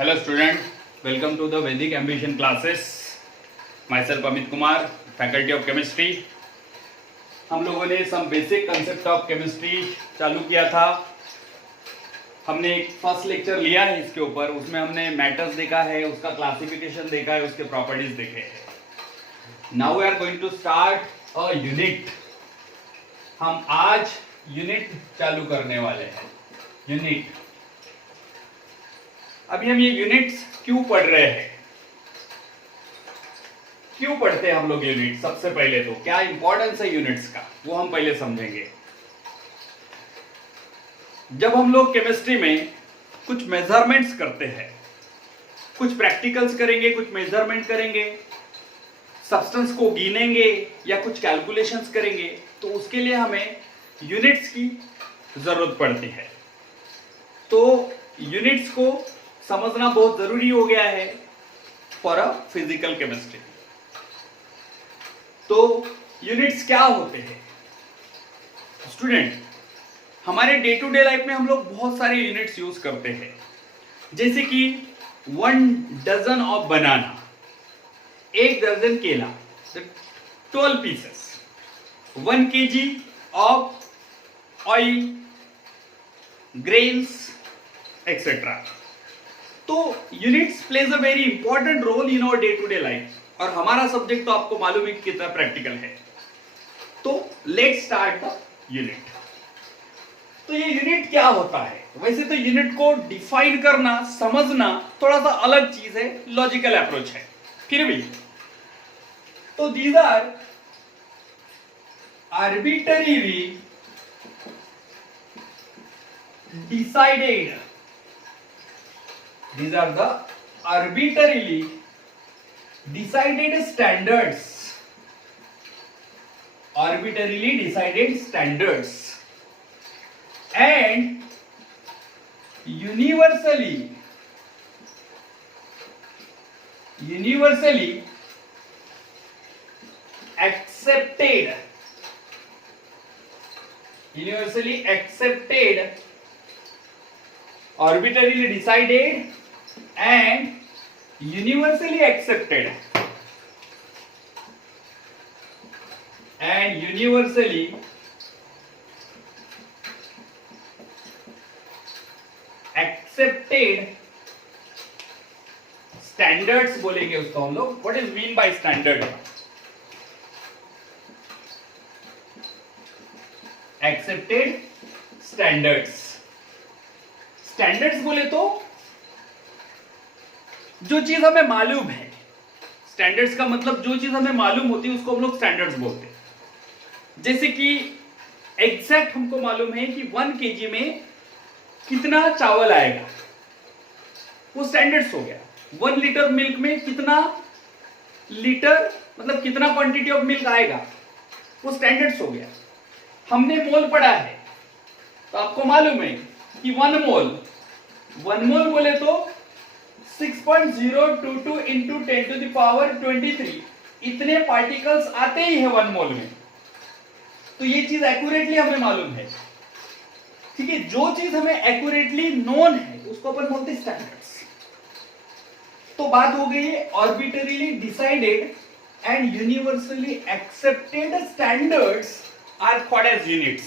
Hello student, welcome to the Vedic Ambition classes. Myself Amit Kumar, Faculty of Chemistry. हम लोगों ने some basic concept of chemistry चालू किया था. हमने एक फर्स्ट लेक्चर लिया है इसके ऊपर, उसमें हमने मैटर्स देखा है, उसका क्लासिफिकेशन देखा है, उसके प्रॉपर्टीज देखे हैं. Now we are going to start a unit. हम आज यूनिट चालू करने वाले हैं. यूनिट. अभी हम ये यूनिट्स क्यों पढ़ रहे हैं, क्यों पढ़ते हैं हम लोग यूनिट? सबसे पहले तो क्या इंपॉर्टेंस है यूनिट्स का, वो हम पहले समझेंगे. जब हम लोग केमिस्ट्री में कुछ मेजरमेंट्स करते हैं, कुछ प्रैक्टिकल्स करेंगे, कुछ मेजरमेंट करेंगे, सब्सटेंस को गिनेंगे या कुछ कैलकुलेशंस करेंगे, तो उसके लिए हमें यूनिट्स की जरूरत पड़ती है. तो यूनिट्स को समझना बहुत जरूरी हो गया है फॉर अ फिजिकल केमिस्ट्री. तो यूनिट्स क्या होते हैं स्टूडेंट? हमारे डे टू डे लाइफ में हम लोग बहुत सारे यूनिट्स यूज करते हैं, जैसे कि 1 डजन ऑफ बनाना, 1 दर्जन केला, 12 pieces, 1 kg of oil, grains etcetera. तो units plays a very important role in our day to day life. और हमारा सब्जेक्ट तो आपको मालूम है कि कितना प्रैक्टिकल है. तो लेट्स स्टार्ट द यूनिट. तो ये यूनिट क्या होता है? वैसे तो यूनिट को डिफाइन करना, समझना थोड़ा सा अलग चीज है, लॉजिकल अप्रोच है, फिर भी. तो these are arbitrarily decided. These are the arbitrarily decided standards. Arbitrarily decided standards and universally accepted, arbitrarily decided and universally accepted standards बोलेंगे उसको हम लोग. What is mean by standard? Accepted standards. Standards बोले तो जो चीज हमें मालूम है. स्टैंडर्ड्स का मतलब जो चीज हमें मालूम होती है उसको हम लोग स्टैंडर्ड्स बोलते हैं. जैसे कि एग्जैक्ट हमको मालूम है कि 1 kg में कितना चावल आएगा, वो स्टैंडर्ड्स हो गया. 1 लीटर मिल्क में कितना लीटर, मतलब कितना क्वांटिटी ऑफ मिल्क आएगा, वो स्टैंडर्ड्स हो गया. हमने मोल पढ़ा है तो आपको मालूम है कि 1 मोल बोले तो 6.022 इंटू 10 to the power 23 इतने पार्टिकल्स आते ही है 1 मोल में. तो ये चीज एक्यूरेटली हमें मालूम है. ठीक है, जो चीज हमें एक्यूरेटली नोन है उसको अपन बोलते हैं स्टैंडर्ड्स. तो बात हो गई है arbitrarily decided and universally accepted standards are called as units.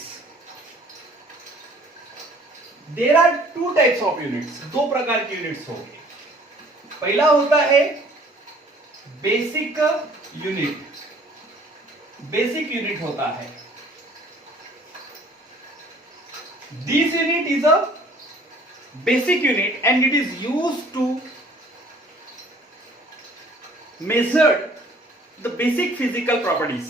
There are 2 types of units. 2 प्रकार की यूनिट्स हो गई. पहला होता है बेसिक यूनिट. बेसिक यूनिट होता है. This unit is a basic unit and it is used to measure the basic physical properties.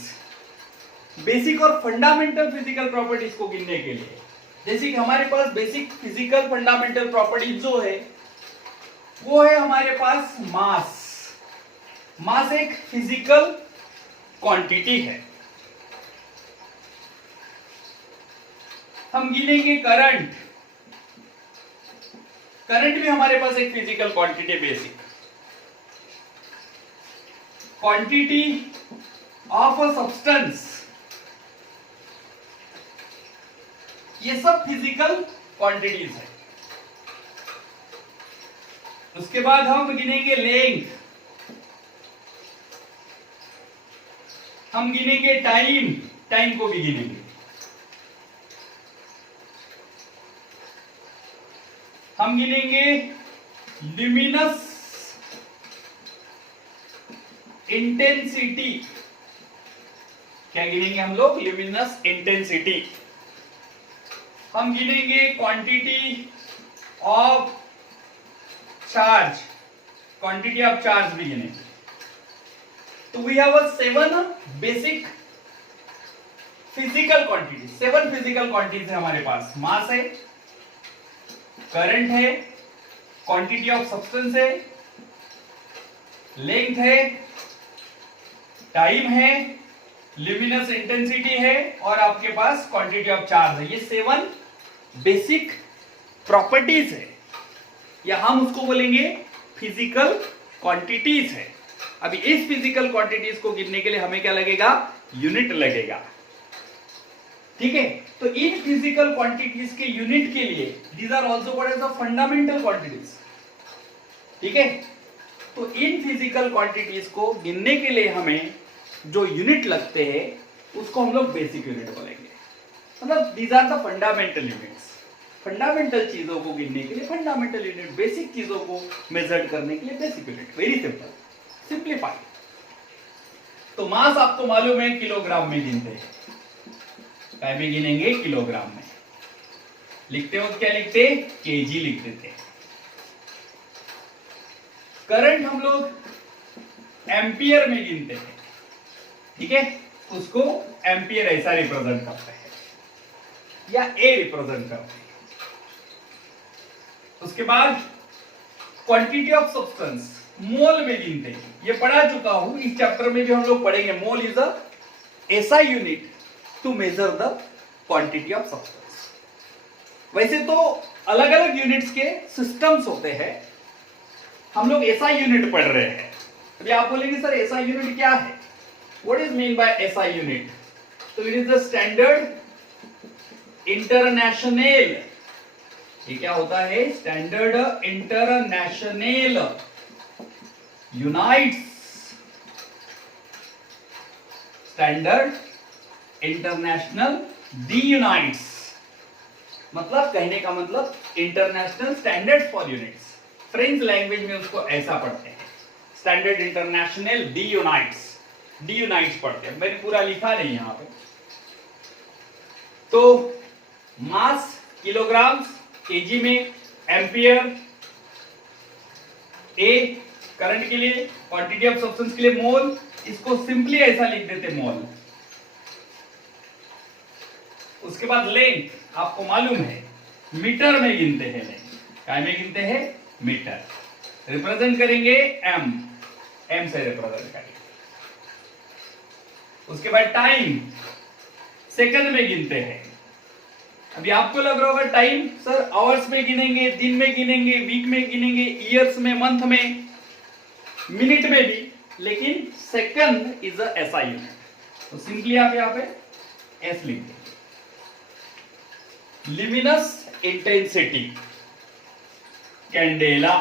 Basic और फंडामेंटल फिजिकल प्रॉपर्टीज को गिनने के लिए. जैसे कि हमारे पास बेसिक फिजिकल फंडामेंटल प्रॉपर्टीज जो है वो है हमारे पास मास. मास एक फिजिकल क्वांटिटी है. हम गिनेंगे करंट. करंट भी हमारे पास एक physical quantity. Basic quantity of a substance, ये सब फिजिकल क्वांटिटीज है. उसके बाद हम गिनेंगे लेंथ, हम गिनेंगे टाइम, टाइम को भी गिनेंगे, हम गिनेंगे ल्यूमिनस इंटेंसिटी, क्या गिनेंगे हम लोग? Luminous intensity. हम गिनेंगे quantity of charge, quantity of charge भी गिनेंगे। तो we have 7 basic physical quantity, 7 physical quantities है हमारे पास। मास है, करंट है, क्वांटिटी ऑफ सब्सटेंस है, लेंथ है, टाइम है, ल्यूमिनस इंटेंसिटी है और आपके पास क्वांटिटी ऑफ चार्ज है। ये 7 बेसिक प्रॉपर्टीज है या हम उसको बोलेंगे फिजिकल क्वांटिटीज है। अभी इस फिजिकल क्वांटिटीज को गिनने के लिए हमें क्या लगेगा? यूनिट लगेगा। ठीक है, तो इन फिजिकल क्वांटिटीज के यूनिट के लिए these are also called as the fundamental quantities. ठीक है, तो इन फिजिकल क्वांटिटीज को गिनने के लिए हमें जो यूनिट लगते हैं उसको हम लोग बेसिक यूनिट बोलेंगे। मतलब these are the fundamental units. Fundamental चीजों को गिनने के लिए फंडामेंटल यूनिट, बेसिक चीजों को मेजर करने के लिए basic unit. Very simple, simplify. तो मास आपको मालूम है किलोग्राम में गिनते हैं, काय में गिनेंगे? किलोग्राम में। लिखते हो क्या लिखते? केजी लिख देते हैं। करंट हम लोग एम्पियर में गिनते हैं। ठीक है, उसको एम्पियर ऐसा रिप्रेजेंट करते हैं या ए रिप्रेजेंट करते हैं। उसके बाद क्वांटिटी ऑफ सब्सटेंस मोल में गिनते हैं। ये पढ़ा चुका हूं, इस चैप्टर में भी हम लोग पढ़ेंगे। मोल इज अ ऐसा unit to measure the quantity of substance. वैसे तो अलग अलग यूनिट्स के सिस्टम्स होते हैं, हम लोग ऐसा यूनिट पढ़ रहे हैं। अभी आप बोलेंगे सर ऐसा यूनिट क्या है? What is mean by SI unit? तो it is the standard international. ये क्या होता है? Standard international units. Standard international दी यूनिट्स, मतलब कहने का मतलब international standards for units. French language में उसको ऐसा पढ़ते हैं, स्टैंडर्ड इंटरनेशनल दी यूनिट्स। डी यूनिट्स पढ़ते हैं, मैंने पूरा लिखा नहीं यहां पे। तो मास किलोग्राम्स, केजी में, एम्पियर, ए करंट के लिए, क्वांटिटी ऑफ सब्सटेंस के लिए मोल। इसको सिंपली ऐसा लिख देते मोल। उसके बाद लेंथ आपको मालूम है मीटर में गिनते हैं। लेंथ काय में गिनते हैं? मीटर। रिप्रेजेंट करेंगे एम, एम से रिप्रेजेंट करेंगे। उसके बाद टाइम सेकंड में गिनते हैं। अभी आपको लग रहा होगा टाइम सर आवर्स में गिनेंगे, दिन में गिनेंगे, वीक में गिनेंगे, ईयर्स में, मंथ में, मिनट में भी, लेकिन second is a SI unit. तो सिंपली आप यहां पे एस लिख देंगे। ल्यूमिनस इंटेंसिटी कैंडेला,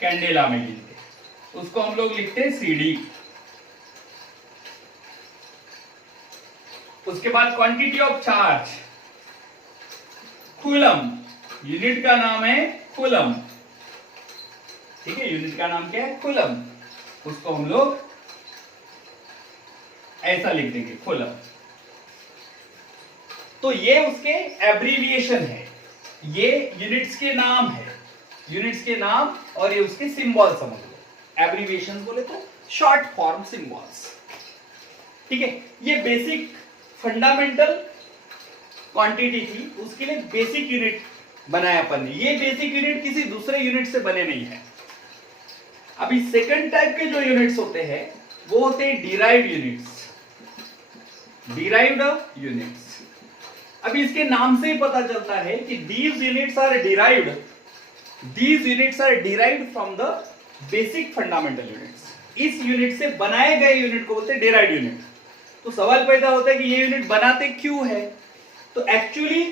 कैंडेला में गिनते हैं, उसको हम लोग लिखते हैं सीडी। उसके बाद quantity of charge coulomb, unit का नाम है कूलम। ठीक है, यूनिट का नाम क्या है? कूलम। उसको हम लोग ऐसा लिख देंगे कूलम। तो ये उसके एब्रीविएशन है, ये यूनिट्स के नाम है, यूनिट्स के नाम, और ये उसके सिंबल समझ लो। एब्रीविएशन बोले तो शॉर्ट फॉर्म सिंबल्स। ठीक है, ये बेसिक फंडामेंटल क्वांटिटी थी, उसके लिए बेसिक यूनिट बनाया अपन ने। ये बेसिक यूनिट किसी दूसरे यूनिट से बने नहीं है। अभी सेकंड टाइप के जो यूनिट्स होते हैं वो होते हैं डिराइव्ड यूनिट्स। डिराइव्ड यूनिट्स, अभी इसके नाम से ही पता चलता है कि these units are derived, these units are derived from the basic fundamental units। इस यूनिट से बनाए गए यूनिट को बोलते हैं derived यूनिट। तो सवाल पैदा होता है कि ये यूनिट बनाते क्यों है? तो एक्चुअली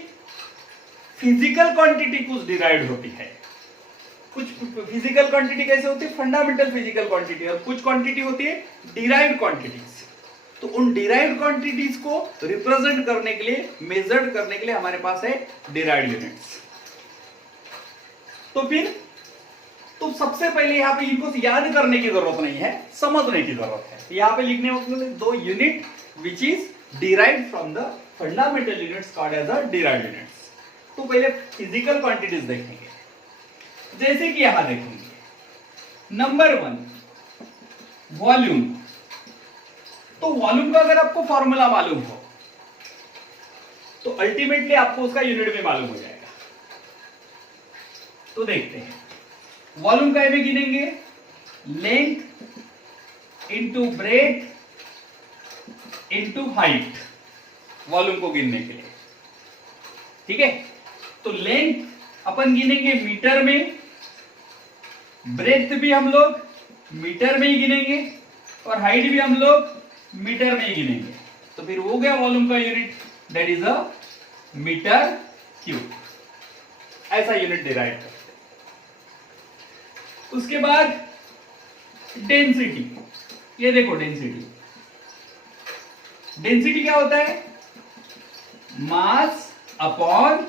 फिजिकल क्वांटिटी कुछ डिराइव्ड होती है, कुछ फिजिकल क्वांटिटी कैसे होती है, फंडामेंटल फिजिकल क्वांटिटी, और कुछ क्वांटिटी होती है डिराइव्ड क्वांटिटीज। तो उन डिराइव्ड क्वांटिटीज को रिप्रेजेंट करने के लिए, मेजर्ड करने के लिए हमारे पास है डिराइव्ड यूनिट्स। तो सबसे पहले यहाँ पे इनको याद करने की जरूरत नहीं है, समझने की जरूरत है। यहाँ पे लिखने वाले दो unit which is derived from the fundamental units called as a derived units. तो पहले फिजिकल क्वांटिटीज देखेंगे, जैसे कि यहां देखेंगे नंबर 1 वॉल्यूम। तो वॉल्यूम का अगर आपको फॉर्मूला मालूम हो तो अल्टीमेटली आपको उसका यूनिट भी मालूम हो जाएगा। तो देखते हैं वॉल्यूम का में गिनेंगे length into breadth into height, volume को गिनने के लिए। ठीक है, तो लेंथ अपन गिनेंगे मीटर में, ब्रेथ भी हम लोग मीटर में ही गिनेंगे, और हाइट भी हम लोग मीटर में ही गिनेंगे। तो फिर हो गया वॉल्यूम का unit, that is a metre cube. ऐसा यूनिट डिराइव करते हैं। उसके बाद डेंसिटी, ये देखो डेंसिटी। डेंसिटी क्या होता है, मास अपॉन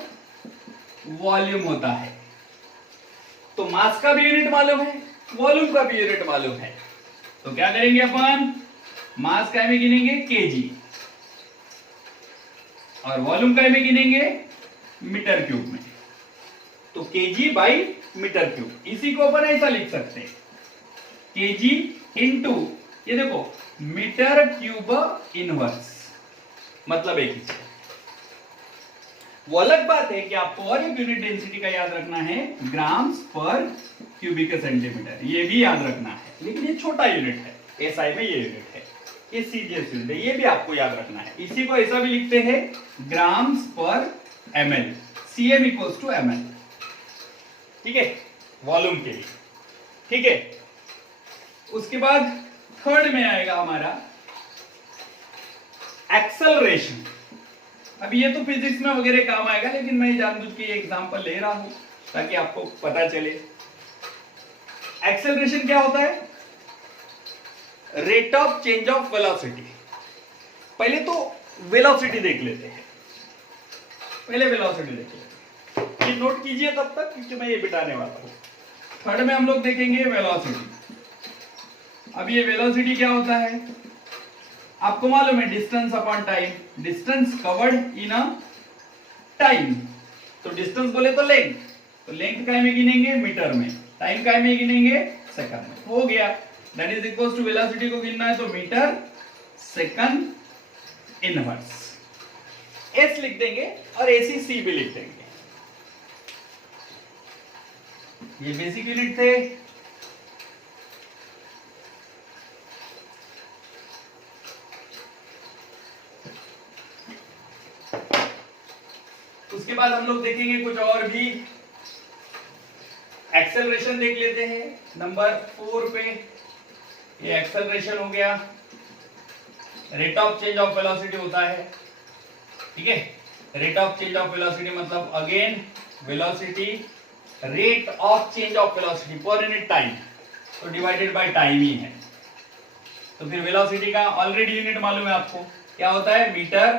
वॉल्यूम होता है। तो मास का भी यूनिट मालूम है, वॉल्यूम का भी यूनिट मालूम है। तो क्या करेंगे अपन, मास का में गिनेंगे केजी, और वॉल्यूम का में गिनेंगे मीटर क्यूब में। तो केजी बाई मीटर क्यूब, इसी को अपन ऐसा लिख सकते हैं, केजी इंटू ये देखो मीटर क्यूब इनवर्स, मतलब एक ही। वो अलग बात है कि आपको और एक यूनिट डेंसिटी का याद रखना है, ग्राम्स पर क्यूबिक सेंटीमीटर, ये भी याद रखना है। लेकिन ये छोटा यूनिट है, एसआई में ये यूनिट है, ये सीजीएस यूनिट है, ये भी आपको याद रखना है। इसी को ऐसा भी लिखते हैं grams per ML, CM equals to ML. ठीक है, वॉल्यूम के लिए। ठीक है, उसके बाद थर्ड में आएगा हमारा एक्सेलरेशन। अब ये तो फिजिक्स में वगैरह काम आएगा, लेकिन मैं जानबूझ के ये एग्जांपल ले रहा हूं ताकि आपको पता चले। एक्सेलरेशन क्या होता है, rate of change of velocity. पहले तो वेलोसिटी देख लेते हैं, पहले वेलोसिटी देख लेते हैं, ये नोट कीजिए तब तक, क्योंकि मैं ये बिठाने वाला हूं। थर्ड में हम लोग देखेंगे वेलोसिटी। अब ये वेलोसिटी क्या होता है, आपको मालूम है distance upon time, distance covered in a time. तो डिस्टेंस बोले तो लेंथ, तो लेंथ काय में गिनेंगे मीटर में, टाइम काय में गिनेंगे सेकंड में। हो गया, that is equals to velocity को गिनना है तो मीटर सेकंड इनवर्स, एस लिख देंगे और एसी सी भी लिख देंगे। ये बेसिक यूनिट थे। उसके बाद हम लोग देखेंगे कुछ और भी, एक्सेलरेशन देख लेते हैं नंबर 4 पे। ये एक्सेलरेशन हो गया, rate of change of velocity होता है। ठीक है, rate of change of velocity मतलब again velocity, rate of change of velocity पर यूनिट टाइम, तो डिवाइडेड बाय टाइम ही है। तो फिर वेलोसिटी का ऑलरेडी यूनिट मालूम है आपको, क्या होता है, metre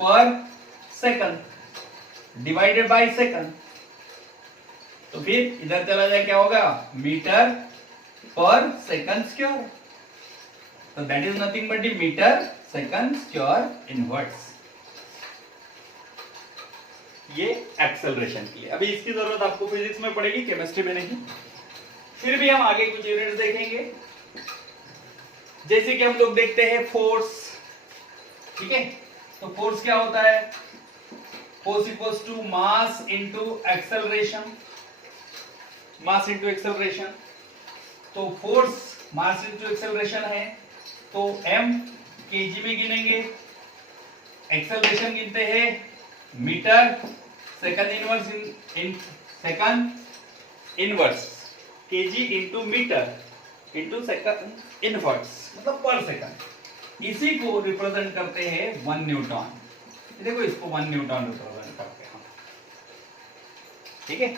per second divided by second. तो फिर इधर चला जाए क्या होगा, मीटर पर सेकंड स्क्वायर, तो that is nothing but the metre second square inverse. ये एक्सेलरेशन की है। अभी इसकी जरूरत आपको फिजिक्स में पड़ेगी, केमिस्ट्री में नहीं। फिर भी हम आगे कुछ यूनिट्स देखेंगे, जैसे कि हम लोग देखते हैं फोर्स। ठीक है, तो फोर्स क्या होता है, force equals to mass into acceleration, mass into acceleration. तो फोर्स मास इनटू एक्सेलरेशन है, तो m केजी में गिनेंगे, एक्सेलरेशन गिनते हैं metre second inverse in second inverse, KG into metre into second inverse, मतलब पर सेकंड। इसी को रिप्रेजेंट करते हैं 1 न्यूटन। देखो इसको 1 न्यूटन रिप्रेजेंट करते हैं हम। ठीक है,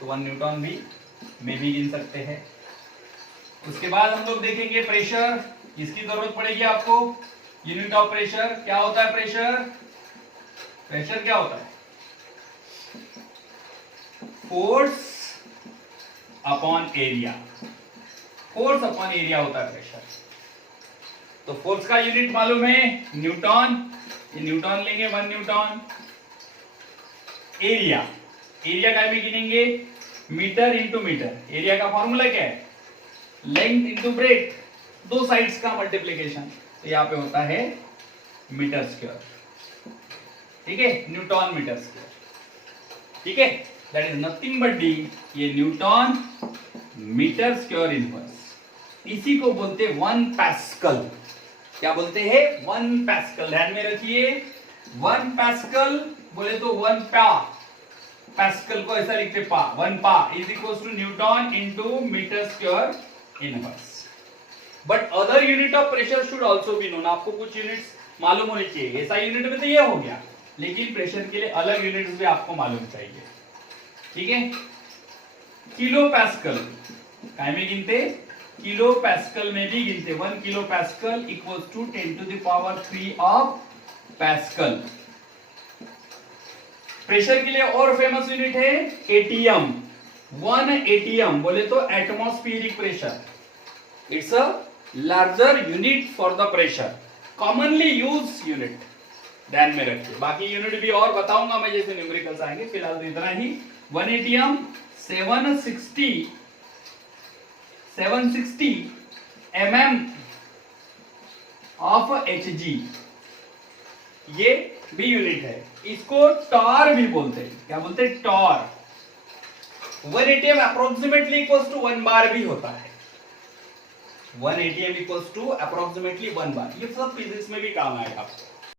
तो 1 न्यूटन भी में भी गिन सकते हैं। उसके बाद हम लोग देखेंगे प्रेशर, इसकी जरूरत पड़ेगी आपको। यूनिट ऑफ प्रेशर क्या होता है? प्रेशर क्या होता है? Force upon area. Force upon area होता है प्रेशर। तो फोर्स का यूनिट मालूम है न्यूटन, ये न्यूटन लेंगे 1 न्यूटन। एरिया क्या में गिनेंगे? Metre into metre. एरिया का फॉर्मूला क्या है? लेंथ इंटू ब्रेथ, दो साइड्स का मल्टीप्लीकेशन। तो यहाँ पे होता है मीटर स्क्वायर, ठीक है, न्यूटन मीटर स्क्वायर, ठीक है। That is nothing but D, ये न्यूटन मीटर स्क्वायर इनवर्स। इसी को बोलते 1 पास्कल। क्या बोलते हैं? 1 पास्कल। ध्यान में रखिए, 1 पास्कल बोले तो 1 पा, पास्कल को ऐसा लिखते pa, 1 pa is equal to newton into metre square inverse. But other unit of pressure should also be known. आपको कुछ यूनिट्स मालूम होने चाहिए। ऐसा यूनिट में तो ये हो गया, लेकिन प्रेशर के लिए अलग यूनिट्स भी आपको मालूम चाहिए, ठीक है। किलो पास्कल काय में गिनते? किलो पास्कल में भी गिनते। 1 kilo pascal equals to 10 to the power 3 of pascal. Pressure के लिए और फेमस यूनिट है एटीएम। 1 एटीएम बोले तो atmospheric pressure. It's a larger unit for the pressure, commonly use unit. ध्यान में रखिए, बाकी यूनिट भी और बताऊंगा मैं जैसे न्यूमेरिकल्स आएंगे। फिलहाल तो इतना ही। 1 एटीएम 760 mm ऑफ Hg, ये भी यूनिट है। इसको टॉर भी बोलते हैं। क्या बोलते हैं? Torr. 1 ATM approximately equals to 1 bar भी होता है। 1 ATM equals to approximately 1 bar. ये सब फिजिक्स में भी काम आएगा आपको।